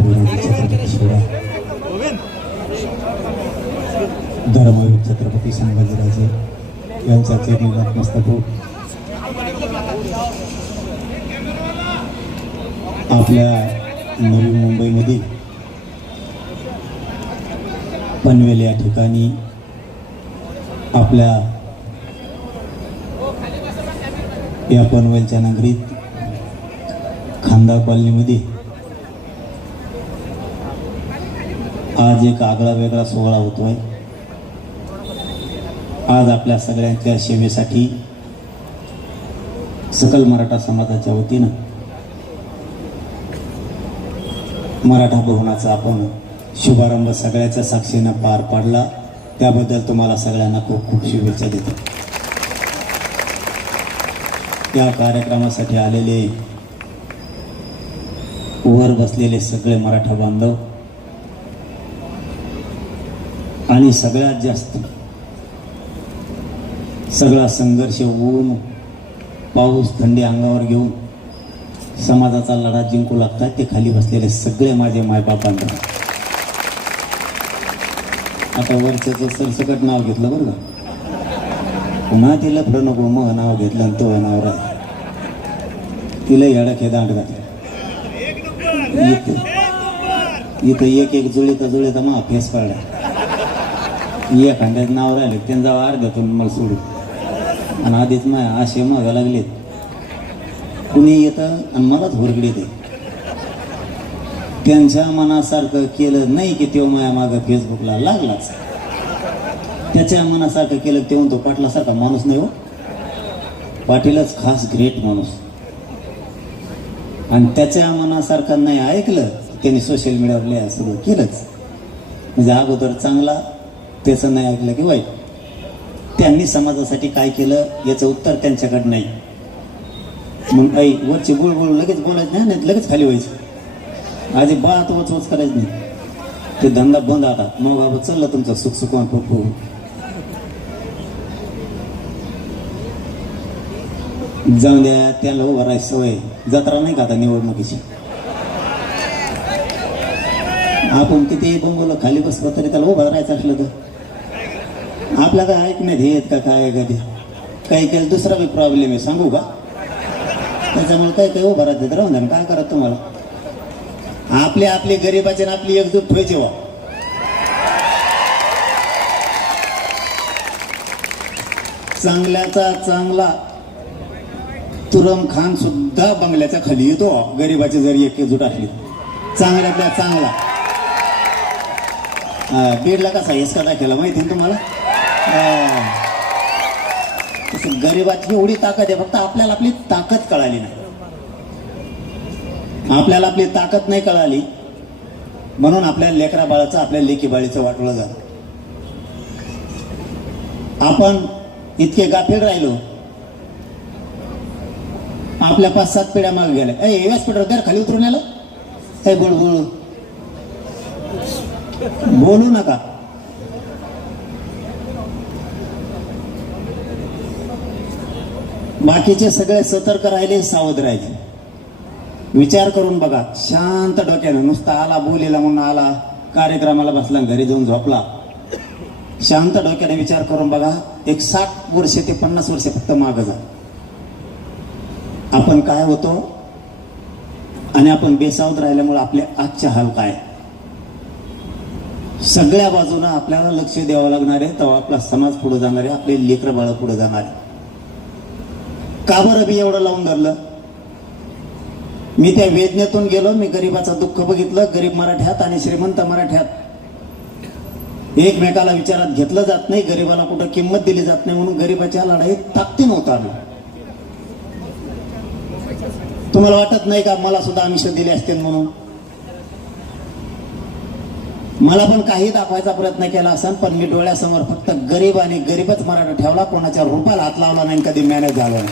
छत्रपती शिवराय धर्मवीर छत्रपती संभाजीराजे यांचा चरणी नतमस्तक होऊन आपल्या नवी मुंबईमध्ये पनवेल या ठिकाणी आपल्या या पनवेलच्या नगरीत खांदा कॉलनीमध्ये आज एक आगळा वेगळा सोहळा होतोय। आज आपल्या सगळ्यांच्या सेवेसाठी सकल मराठा समाजाच्या वतीनं मराठा भवनाचा आपण शुभारंभ सगळ्याच्या साक्षीनं पार पाडला, त्याबद्दल तुम्हाला सगळ्यांना खूप खूप शुभेच्छा देतो। या कार्यक्रमासाठी आलेले वर बसलेले सगळे मराठा बांधव आणि सगळ्यात जास्त सगळा संघर्ष ऊन पाऊस थंडी अंगावर घेऊन समाजाचा लढा जिंकू लागतात ते खाली बसलेले सगळे माझे मायबाप बांधव। आता वरच्याचं सरसकट नाव घेतलं बरं का, पुन्हा तिला फळ नको मग नाव घेतलं आणि तो नाव राह तिला येडक हे दांड घातलं इथं एक एक जुळीत मग फेस पडला एखाद्याच नाव राहिले त्यांचा अर्ध्यातून मला सोडून आणि आधीच असे मागा लागलेत कुणी येतं आणि मलाच हुरगडी येते। त्यांच्या मनासारखं केलं नाही की तेव्हा माझ्या मागं फेसबुकला लागलाच, त्याच्या मनासारखं केलं तेव्हा तो पाटलासारखा माणूस नाही हो, पाटीलच खास ग्रेट माणूस। आणि त्याच्या मनासारखं नाही ऐकलं त्यांनी सोशल मीडियावर लिहायला सुरू केलंच, म्हणजे अगोदर चांगला त्याचं नाही ऐकलं की वाईट। त्यांनी समाजासाठी काय केलं याचं उत्तर त्यांच्याकडे नाही, मग आई वरची बोल लगेच बोलायचं नाही, लगेच खाली व्हायचं, आधी बात वच करायचं नाही, ते धंदा बंद आता मग बाबा चाललं तुमचं सुख सुखवान पप्पू। जाऊन द्या, त्याला उभं राहायची सवय, जत्रा नाही का आता निवडणुकीची, आपण किती बंगोला खाली बसलो तरी त्याला उभं राहायचं असलं तर आपल्या काय ऐकण्यात येत का काय कधी काही केलं दुसरा बी प्रॉब्लेम आहे सांगू का, त्याच्यामुळे काही उभं राहते राहून द्या, काय करत तुम्हाला आपले गरीबाचे ना आपली एकजूट ठेवायची वा। चांगल्याचा चांगला तुरम खान सुद्धा बंगल्याच्या खाली येतो गरीबाची जरी एकजूट असली, चांगल्यातल्या चांगला बीडला कसा हिसका दाखवला माहिती ना तुम्हाला, गरीबाची एवढी ताकद आहे, फक्त आपल्याला आपली ताकद कळाली नाही, आपल्याला आपली ताकद नाही कळाली म्हणून आपल्या लेकरा बाळाचं आपल्या लेकी बाळीचं वाटवलं झालं। आपण इतके गाफील राहिलो, आपल्या 5-7 पिढ्या मागे गेल्या, व्यासपीठावर द्या खाली उतरून आलं, बोलू नका, बाकीचे सगळे सतर्क राहिले, सावध राहिले, विचार करून बघा, शांत डोक्यानं, नुसता आला बोलीला म्हणून आला कार्यक्रमाला बसला घरी जाऊन झोपला, शांत डोक्याने विचार करून बघा, एक 60 वर्ष ते 50 वर्ष फक्त मागं जा, आपण काय होतो आणि आपण बेसावध राहिल्यामुळे आपले आजचे हाल काय। सगळ्या बाजूनं आपल्याला लक्ष द्यावं लागणार आहे, तेव्हा आपला समाज पुढे जाणार आहे, आपले लेकरं बाळ पुढे जाणार आहे। का बरं बी एवढं लावून धरलं, मी त्या वेदनेतून गेलो, मी गरीबाचं दुःख बघितलं, गरीब मराठ्यात आणि श्रीमंत मराठ्यात एकमेकाला विचारात घेतलं जात नाही, गरीबाला कुठं किंमत दिली जात नाही, म्हणून गरीबाच्या लढाईत ताकदीन उतरलो। तुम्हाला वाटत नाही का मला सुद्धा आमिष दिले असतील म्हणून, मला पण काही दाखवायचा प्रयत्न केला असेल, पण मी डोळ्यासमोर फक्त गरीब आणि गरीबच मराठा ठेवला, कोणाच्या रूपाला हात लावला नाही, कधी मॅनेज झाला नाही।